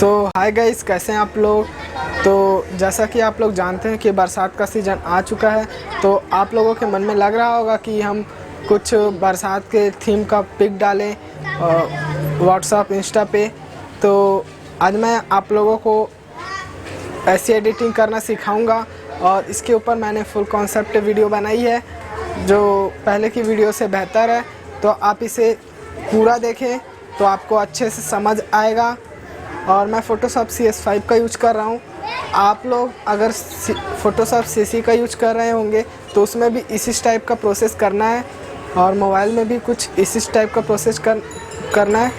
सो hi guys, कैसे हैं आप लोग। तो जैसा कि आप लोग जानते हैं कि बरसात का सीज़न आ चुका है, तो आप लोगों के मन में लग रहा होगा कि हम कुछ बरसात के थीम का पिक डालें व्हाट्सएप इंस्टा पे। तो आज मैं आप लोगों को ऐसी एडिटिंग करना सिखाऊंगा और इसके ऊपर मैंने फुल कॉन्सेप्ट वीडियो बनाई है जो पहले की वीडियो से बेहतर है। तो आप इसे पूरा देखें तो आपको अच्छे से समझ आएगा। और मैं फ़ोटोशॉप CS5 का यूज कर रहा हूँ। आप लोग अगर फ़ोटोशॉप CC का यूज कर रहे होंगे तो उसमें भी इसी टाइप का प्रोसेस करना है और मोबाइल में भी कुछ इसी टाइप का प्रोसेस करना है।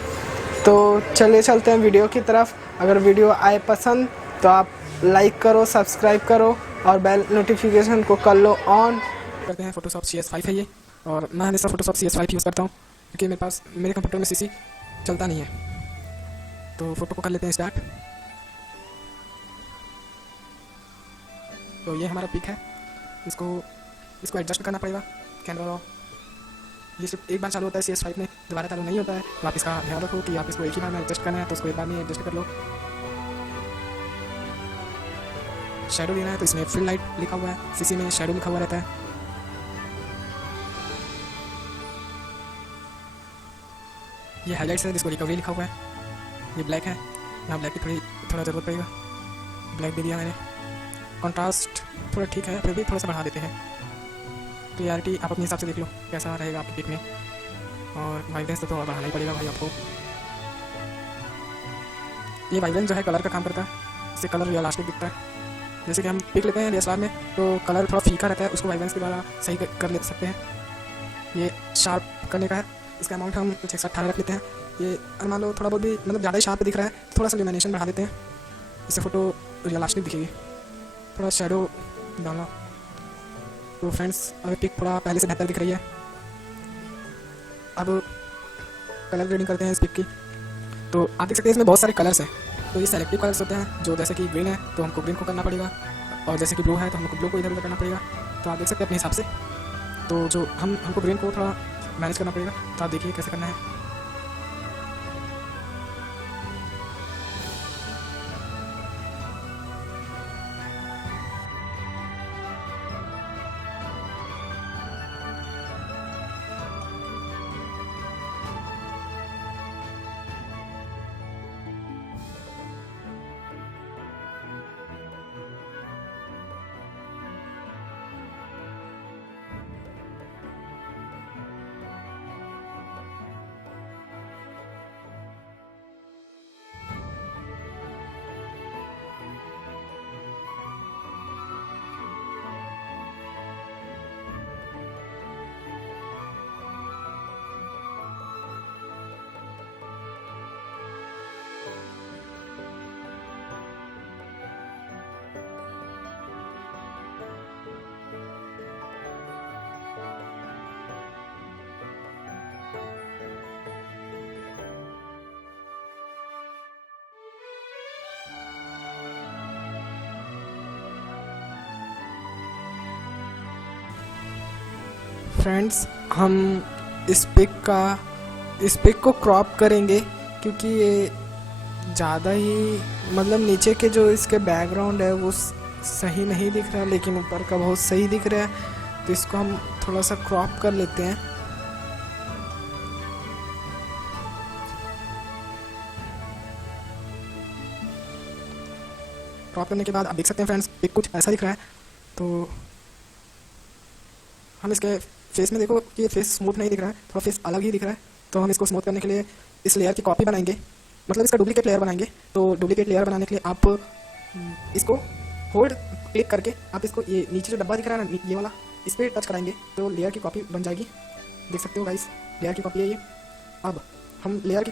तो चलिए चलते हैं वीडियो की तरफ। अगर वीडियो आए पसंद तो आप लाइक करो, सब्सक्राइब करो और बेल नोटिफिकेशन को कर लो ऑन। करते हैं फ़ोटोशॉप CS5 है ये, और मैं हमेशा फ़ोटोशॉप CS5 यूज़ करता हूँ क्योंककि मेरे पास मेरे कंप्यूटर में CC चलता नहीं है। तो फ़ोटो को कर लेते हैं स्टार्ट। तो ये हमारा पिक है, इसको एडजस्ट करना पड़ेगा। कैमरा ये सिर्फ एक बार चालू होता है CS5 में, दोबारा चालू नहीं होता है। तो आप इसका ध्यान रखो कि आप इसको एक ही बार में एडजस्ट करना है, तो उसको एक बार में एडजस्ट कर लो। शैडो देना है तो इसमें फिल लाइट लिखा हुआ है, CC में शैडो लिखा हुआ रहता है। ये हाईलाइट्स है जिसको रिकवरी लिखा हुआ है। ये ब्लैक है, यहाँ ब्लैक की थोड़ा ज़रूरत पड़ेगा, ब्लैक दे दिया मैंने। कॉन्ट्रास्ट थोड़ा ठीक है, फिर भी थोड़ा सा बढ़ा देते हैं। क्लियरिटी आप अपने हिसाब से देख लो कैसा रहेगा आपके पिक में। और वाइब्रेंस तो थोड़ा बढ़ाना ही पड़ेगा भाई आपको। ये वाइब्रेंस जो है कलर का काम करता है, इससे कलर रियलिस्टिक दिखता है। जैसे कि हम पिक लेते हैं DSLR में तो कलर थोड़ा फीका रहता है, उसको वाइब्रेंस के द्वारा सही कर ले सकते हैं। ये शार्प करने का है, इसका अमाउंट हम कुछ 118 रख लेते हैं। ये मान लो थोड़ा बहुत भी मतलब ज़्यादा ही शार्प दिख रहा है, थोड़ा सा ल्यूमिनेशन बढ़ा देते हैं, इससे फ़ोटो रियलिस्टिक दिखेगी। थोड़ा शैडो डालना। तो फ्रेंड्स अभी पिक थोड़ा पहले से बेहतर दिख रही है। अब कलर ग्रेडिंग करते हैं इस पिक की। तो आप देख सकते हैं इसमें बहुत सारे कलर्स हैं। तो ये सेलेक्टिव कलर्स होते हैं, जो जैसे कि ग्रीन है तो हमको ग्रीन को करना पड़ेगा, और जैसे कि ब्लू है तो हमको ब्लू को इधर उधर करना पड़ेगा। तो आप देख सकते हैं अपने हिसाब से। तो जो हमको ग्रीन को थोड़ा मैनेज करना पड़ेगा, तो आप देखिए कैसे करना है। फ्रेंड्स हम इस पिक को क्रॉप करेंगे क्योंकि ये ज़्यादा ही मतलब नीचे के जो इसके बैकग्राउंड है वो सही नहीं दिख रहा है, लेकिन ऊपर का बहुत सही दिख रहा है। तो इसको हम थोड़ा सा क्रॉप कर लेते हैं। क्रॉप करने के बाद आप देख सकते हैं फ्रेंड्स पिक कुछ ऐसा दिख रहा है। तो हम इसके फेस में देखो कि फेस स्मूथ नहीं दिख रहा है, थोड़ा फेस अलग ही दिख रहा है। तो हम इसको स्मूथ करने के लिए इस लेयर की कॉपी बनाएंगे, मतलब इसका डुप्लीकेट लेयर बनाएंगे। तो डुप्लीकेट लेयर बनाने के लिए आप इसको होल्ड क्लिक करके आप इसको ये नीचे जो डब्बा दिख रहा है ना, ये वाला, इस पर टच कराएंगे तो लेयर की कॉपी बन जाएगी। देख सकते हो गाइस, लेयर की कॉपी है ये। अब हम लेयर की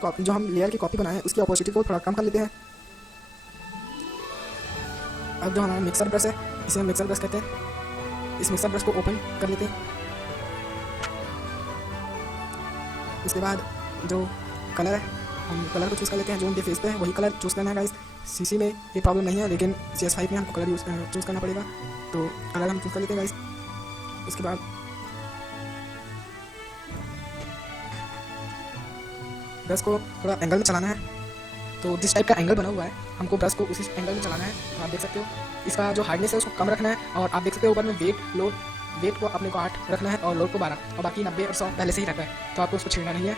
कॉपी बनाए हैं उसकी ऑपोसिटी को थोड़ा कम कर लेते हैं। अब जो हमारा मिक्सर ब्रश है, इसे हम मिक्सर ब्रश कहते हैं। इस मिक्सर ब्रश को ओपन कर लेते हैं। इसके बाद जो कलर है हम कलर को चूज़ कर लेते हैं, जो उनके फेस पे है वही कलर चूज़ करना है गाइस। CC में ये प्रॉब्लम नहीं है, लेकिन CS5 में हमको कलर चूज़ करना पड़ेगा। तो कलर हम चूज़ कर लेते हैं गाइस। उसके बाद ब्रश को थोड़ा एंगल में चलाना है तो जिस टाइप का एंगल बना हुआ है हमको ब्रश को उसी एंगल में चलाना है। तो आप देख सकते हो इसका जो हार्डनेस है उसको कम रखना है, और आप देख सकते हो ऊपर में वेट को अपने को 8 रखना है और लोड को 12, और बाकी 90 और 100 पहले से ही रहता है, तो आपको उसको छेड़ना नहीं है।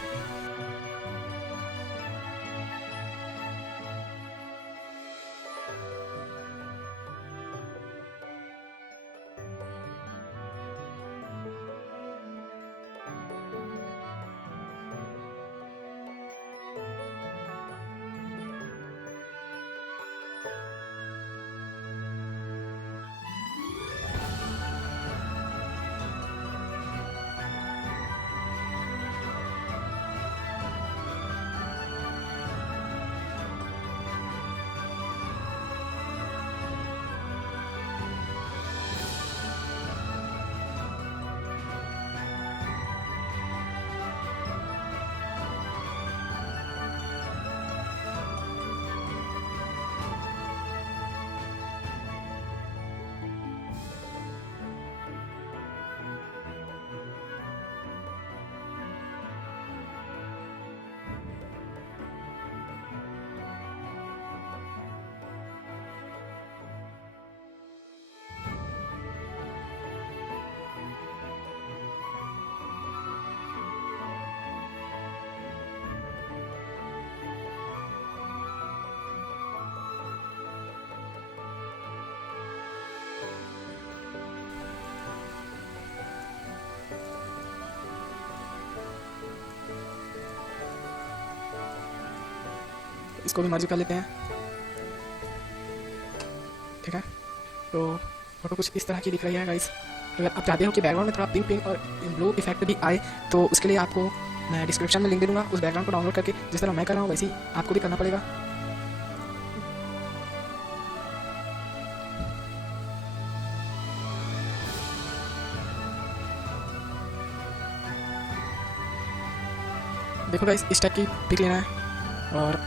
इसको भी मर्ज कर लेते हैं, ठीक है। तो फोटो कुछ इस तरह की दिख रही है गाइस। अगर आप चाहते हो कि बैकग्राउंड में थोड़ा पिंक पिंक और ब्लू इफेक्ट भी आए तो उसके लिए आपको मैं डिस्क्रिप्शन में लिंक दे दूँगा, उस बैकग्राउंड को डाउनलोड करके जिस तरह मैं कर रहा हूँ वैसे ही आपको भी करना पड़ेगा। देखो गाइस इस टाइप की पिक लेना है और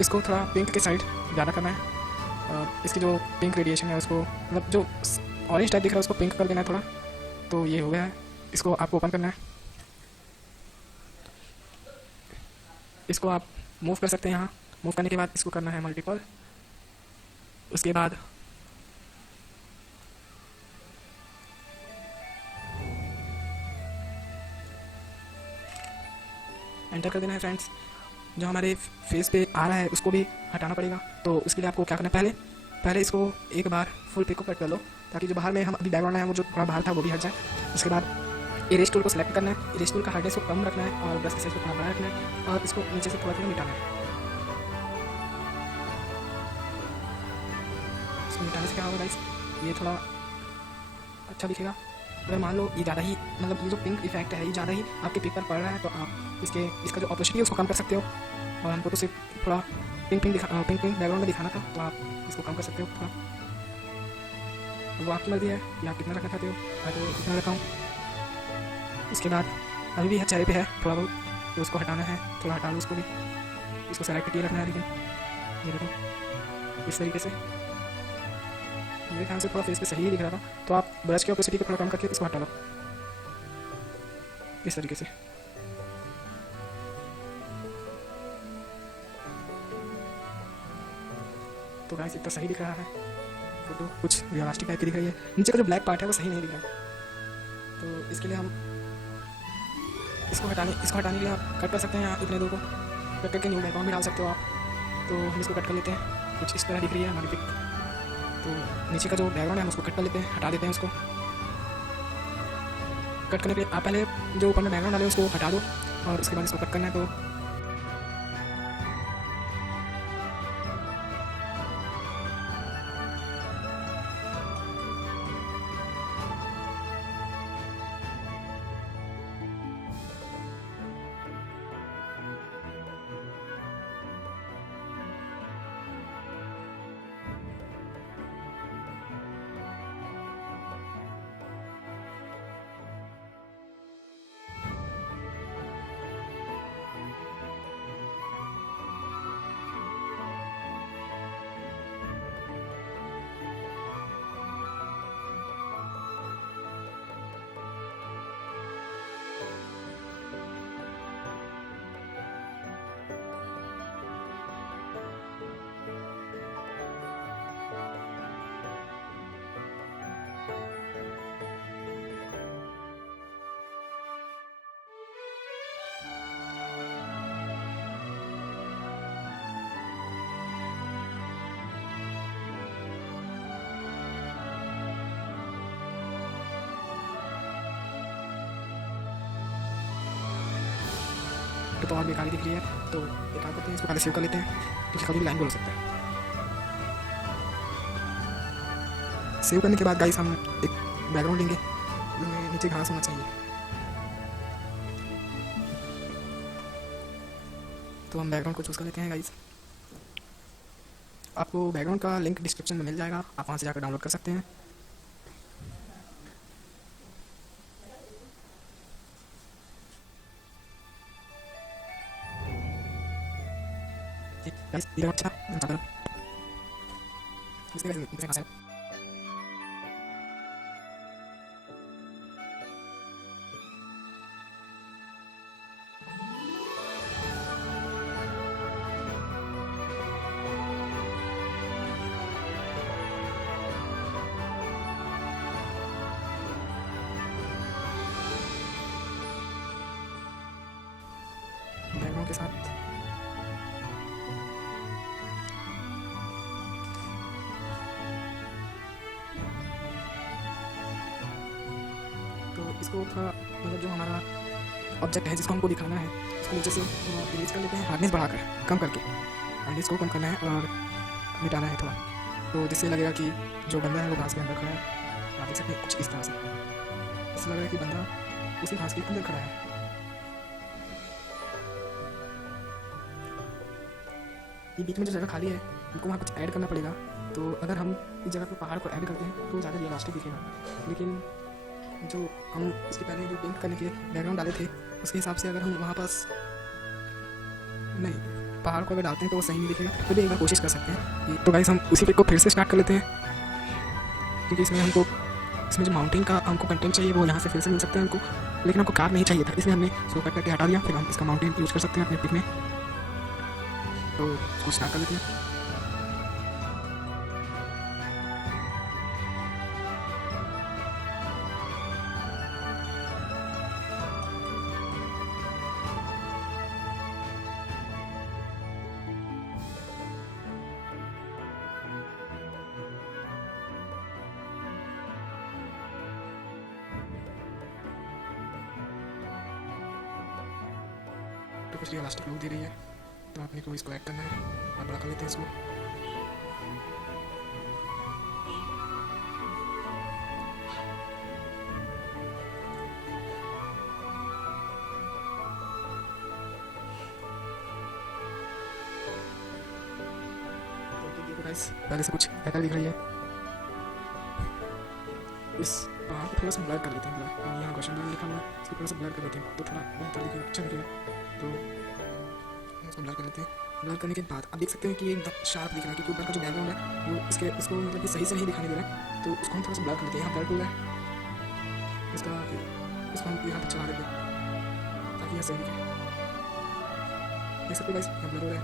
इसको थोड़ा पिंक के साइड ज़्यादा करना है, और इसकी जो पिंक रेडिएशन है उसको मतलब जो ऑरेंज टाइप दिख रहा है उसको पिंक कर देना है थोड़ा। तो ये हो गया है, इसको आपको ओपन करना है। इसको आप मूव कर सकते हैं, यहाँ मूव करने के बाद इसको करना है मल्टीपल। उसके बाद एंटर कर देना है फ्रेंड्स। जो हमारे फेस पे आ रहा है उसको भी हटाना पड़ेगा, तो उसके लिए आपको क्या करना है, पहले इसको एक बार फुल पिक को कट कर लो ताकि जो बाहर में हम अभी बैकग्राउंड है वो जो थोड़ा बाहर था वो भी हट जाए। उसके बाद इरेज टूल को सिलेक्ट करना है, इरेज टूल का हार्डनेस को कम रखना है और ब्रश के साइज को थोड़ा बड़ा रखना है और इसको नीचे से थोड़ा थोड़ा मिटाना है। इसको मिटाने से क्या होगा गाइस, ये थोड़ा अच्छा दिखेगा। अगर मान लो ये ज़्यादा ही मतलब ये जो पिंक इफेक्ट है ये ज़्यादा ही आपके पिक पर पड़ रहा है तो आप इसका जो ऑपोसिटी है उसको कम कर सकते हो। और हमको तो सिर्फ थोड़ा पिंक बैकग्राउंड में दिखाना था, तो आप इसको कम कर सकते हो थोड़ा। वो आपकी मर्जी है कि आप कितना रखना चाहते हो, मैं तो कितना रखा हूँ। इसके बाद अभी भी चेहरे पे है थोड़ा बहुत, तो उसको हटाना है, थोड़ा हटा लो उसको भी। इसको सेलेक्ट किए रखना है, लेकिन ये देखो इस तरीके से मेरे ख्याल से थोड़ा फेस पे सही ही दिख रहा था, तो आप ब्रश के ऑपोसिटी को थोड़ा कम करके इसको हटा लो इस तरीके से। तो गाइस इतना सही दिख रहा है, फोटो कुछ रियलिस्टिक टाइप की दिख रही है। नीचे का जो ब्लैक पार्ट है वो सही नहीं दिख रहा है, तो इसके लिए हम इसको हटाने के लिए आप कट कर सकते हैं। यहाँ इतने दूर को कट करके न्यू बैकग्राउंड भी डाल सकते हो आप। तो हम इसको कट कर लेते हैं, कुछ इस तरह दिख रही है हमारी पिक। तो नीचे का जो बैकग्राउंड है हम उसको कट कर लेते हैं, हटा देते हैं उसको। कट करने के लिए आप पहले जो ऊपर में बैकग्राउंड डाले उसको हटा दो और उसके बाद इसको कट करना है। तो तो और बेकारी दिख रही है, तो एक काम करते हैं, इसको पहले सेव कर लेते हैं क्योंकि कभी भी लाइन बोल सकते हैं। सेव करने के बाद गाइस हम एक बैकग्राउंड लेंगे, उसमें नीचे घास होना चाहिए। तो हम बैकग्राउंड को चूज़ कर लेते हैं गाइस। आपको बैकग्राउंड का लिंक डिस्क्रिप्शन में मिल जाएगा, आप वहाँ से जाकर डाउनलोड कर सकते हैं। गाइस ये अच्छा है, इसके गाइस है। बैकग्राउंड के साथ तो इसको थोड़ा मतलब जो हमारा ऑब्जेक्ट है जिसको हमको दिखाना है उसको नीचे से थोड़ा इरेज कर लेते हैं, हार्डनेस बढ़ाकर कम करके। हार्डनेस को कम करना है और मिटाना है थोड़ा, तो जिससे लगेगा कि जो बंदा है वो घास के अंदर खड़ा है। आप देख सकते हैं कुछ इस तरह से, इससे लग रहा है कि बंदा उसी घास के अंदर खड़ा है। ये बीच में जो जगह खाली है उनको वहाँ कुछ ऐड करना पड़ेगा। तो अगर हम इस जगह पर पहाड़ को ऐड करते हैं तो ज़्यादा रियलिस्टिक दिखेगा, लेकिन जो हम इसके पहले जो पेंट करने के बैकग्राउंड डाले थे उसके हिसाब से अगर हम वहाँ पास नहीं पहाड़ को अगर डालते हैं तो वो सही नहीं दिखेगा। तो भी एक बार कोशिश कर सकते हैं। तो गाइस हम उसी पिक को फिर से स्टार्ट कर लेते हैं क्योंकि इसमें हमको इसमें जो माउंटेन का हमको कंटेंट चाहिए वो यहाँ से फिर से मिल सकता है हमको, लेकिन हमको कार नहीं चाहिए था, इसलिए हमने इसको कट करके हटा दिया। फिर हम इसका माउंटेन यूज़ कर सकते हैं अपने पिक में। तो इसको स्टार्ट कर लेते हैं। तो कुछ रियलिस्टिक लुक दे रही है, तो आपने को इसको ऐड करना है और बड़ा कर लेते हैं इसको। तो देखो गाइस पहले से कुछ बेहतर दिख रही है। इस पहाड़ को थोड़ा सा ब्लर कर लेते हैं, ब्लर यहाँ क्वेश्चन ब्लर लिखा हुआ है, इसको थोड़ा सा ब्लर कर लेते हैं तो थोड़ा बेहतर दिखेगा, अच्छा दिखेगा। तो इसको ब्लर कर लेते हैं। ब्लर करने के बाद आप देख सकते हैं कि ये एकदम शार्प दिख रहा है क्योंकि ऊपर का जो बैकग्राउंड है वो उसको मतलब कि सही से नहीं दिखाने दे रहा है। तो उसको हम थोड़ा सा ब्लर कर लेते हैं। यहाँ ब्लर टूल है, इसको हम यहाँ पर चला देते हैं ताकि यह सही दिखे। देख सकते हैं गाइस यहाँ ब्लर हो रहा है,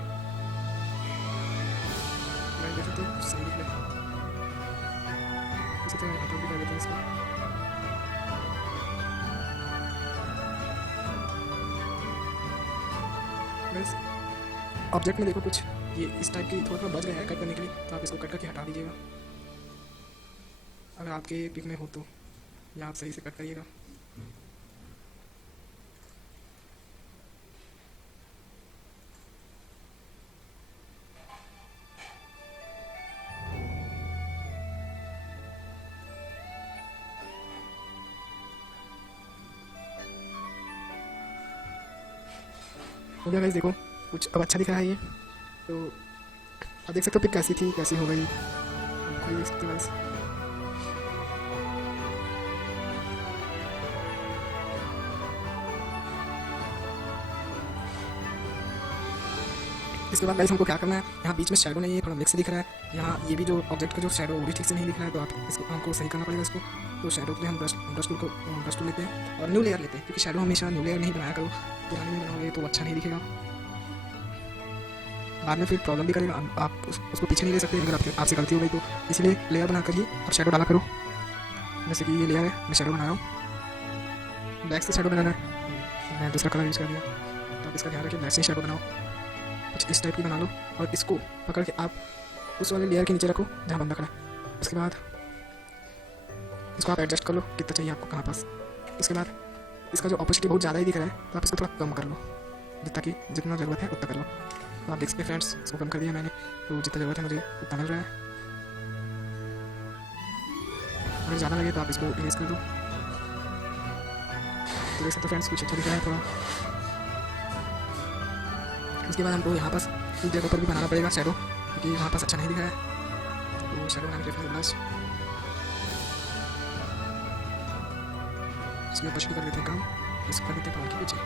देख सकते हैं सही दिख रहा है। इसी तरह यहाँ पर भी कर देते हैं इसको। ऑब्जेक्ट में देखो कुछ ये इस टाइप की थोड़ा बच गया है कट करने के लिए, तो आप इसको कट करके हटा दीजिएगा अगर आपके पिक में हो तो, या आप सही से कट करिएगा। हो गया गाइस, देखो कुछ अब अच्छा दिख रहा है ये। तो आप देख सकते हो पिक कैसी थी कैसी हो गई, आपको देख सकते हो गाइस। इसके बाद गाइस हमको क्या करना है, यहाँ बीच में शैडो नहीं है, थोड़ा मिक्स दिख रहा है। यहाँ ये भी जो ऑब्जेक्ट का जो शैडो वो भी ठीक से नहीं दिख रहा है, तो आप इसको हमको सही करना पड़ेगा इसको। तो शैडो के लिए हम ब्रश टूल लेते हैं और न्यू लेयर लेते हैं, क्योंकि शैडो हमेशा न्यू लेयर नहीं बनाया करो, पुराने में बनाओगे तो अच्छा नहीं दिखेगा, बाद में फिर प्रॉब्लम भी करेगा। आप उसको पीछे नहीं ले सकते अगर आपसे गलती हो गई तो, इसलिए लेयर बनाकर ही आप शैडो डाला करो। जैसे कि ये लेयर है, मैं शैडो बना रहा हूँ, ब्लैक से शैडो बनाना है, मैं दूसरा कलर यूज़ कर दिया। तो आप इसका ध्यान रखिए, ब्लैक से शैडो बनाओ, कुछ इस टाइप की बना लो और इसको पकड़ के आप उस वाले लेयर के नीचे रखो जहाँ बंदा खड़ा है। उसके बाद इसको आप एडजस्ट कर लो कितना चाहिए आपको कहाँ पास। उसके बाद इसका जो ऑपोसिटी बहुत ज़्यादा ही दिख रहा है तो आप इसको थोड़ा कम कर लो, जितना कि जितना ज़रूरत है उतना कर लो। तो आप देख सकते हैं फ्रेंड्स, इसको कम कर दिया मैंने, तो जितना ज़रूरत है मुझे उतना मिल रहा है। अगर ज़्यादा लगे तो आप इसको इरेज कर दो। तो देख सकते हो फ्रेंड्स, कुछ अच्छा दिख रहा है थोड़ा। उसके बाद हमको यहाँ पास इस जगह पर भी बनाना पड़ेगा शैडो, क्योंकि वहाँ पास अच्छा नहीं दिखा है। तो शैडो बनाने के लिए ब्रश, इसकी ऑपोसिटी कर देते हैं कम, इसको कर देते हैं पावर के पीछे।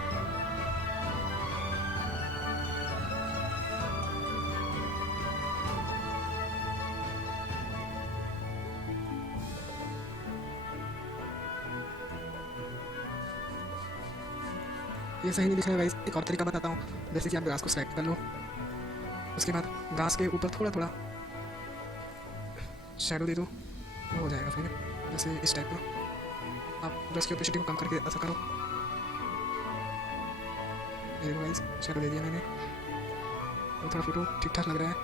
ये सही नहीं दिख रहा है गाइस, एक और तरीका बताता हूँ। जैसे कि आप घास को सेलेक्ट कर लो, उसके बाद घास के ऊपर थोड़ा थोड़ा शैडो दे दो, वो हो जाएगा फिर जैसे इस टाइप का। आप ब्रश की ऑपोसिटी को कम करके ऐसा करो। ये देखो गाइस, शैडो दे दिया मैंने, और थोड़ा फोटो ठीक ठाक लग रहा है।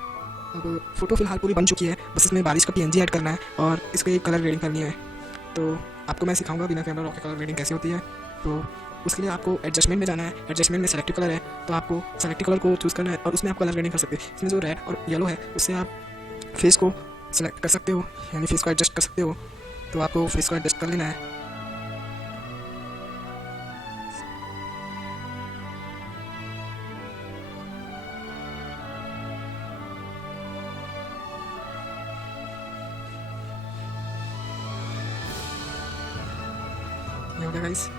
अब फोटो फिलहाल पूरी बन चुकी है, बस इसमें बारिश का PNG ऐड करना है और इसको एक कलर ग्रेडिंग करनी है। तो आपको मैं सिखाऊंगा बिना कैमरा रॉ के कलर ग्रेडिंग कैसे होती है। तो उसके लिए आपको एडजस्टमेंट में जाना है। एडजस्टमेंट में सेलेक्टिव कलर है, तो आपको सेलेक्टिव कलर को चूज़ करना है और उसमें आप कलर ग्रेडिंग कर सकते हैं। इसमें जो रेड और येलो है उससे आप फेस को सेलेक्ट कर सकते हो, यानी फेस को एडजस्ट कर सकते हो। तो आपको फेस को एडजस्ट कर लेना है। ये हो गया गाइस।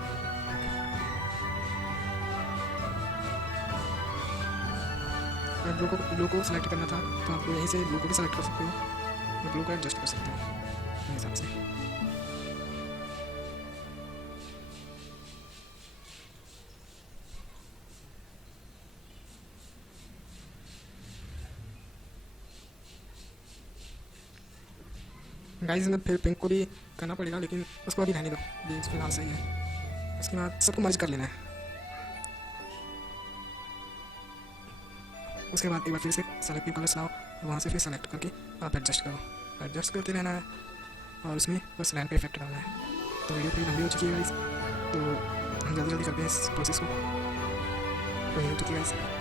ब्लू को सेलेक्ट करना था, तो आपको यहीं से ब्लू को भी सेलेक्ट कर सकते हो और ब्लू को एडजस्ट कर सकते हो अपने हिसाब से। गाइस में फिर पिंक को भी करना पड़ेगा, लेकिन उसको अभी रहने दो, बीन्स फिलहाल सही है। उसके बाद सबको मर्ज कर लेना है। उसके बाद एक बार फिर से सेलेक्टिव कलर्स लाओ, वहाँ से फिर सेलेक्ट करके आप एडजस्ट करो, एडजस्ट करते रहना है और उसमें बस लैंड पे इफेक्ट डालना है। तो वीडियो पूरी लंबी हो चुकी है गाइस, तो हम जल्दी जल्दी करते हैं इस प्रोसेस को। तो ये हो चुकी है गाइस।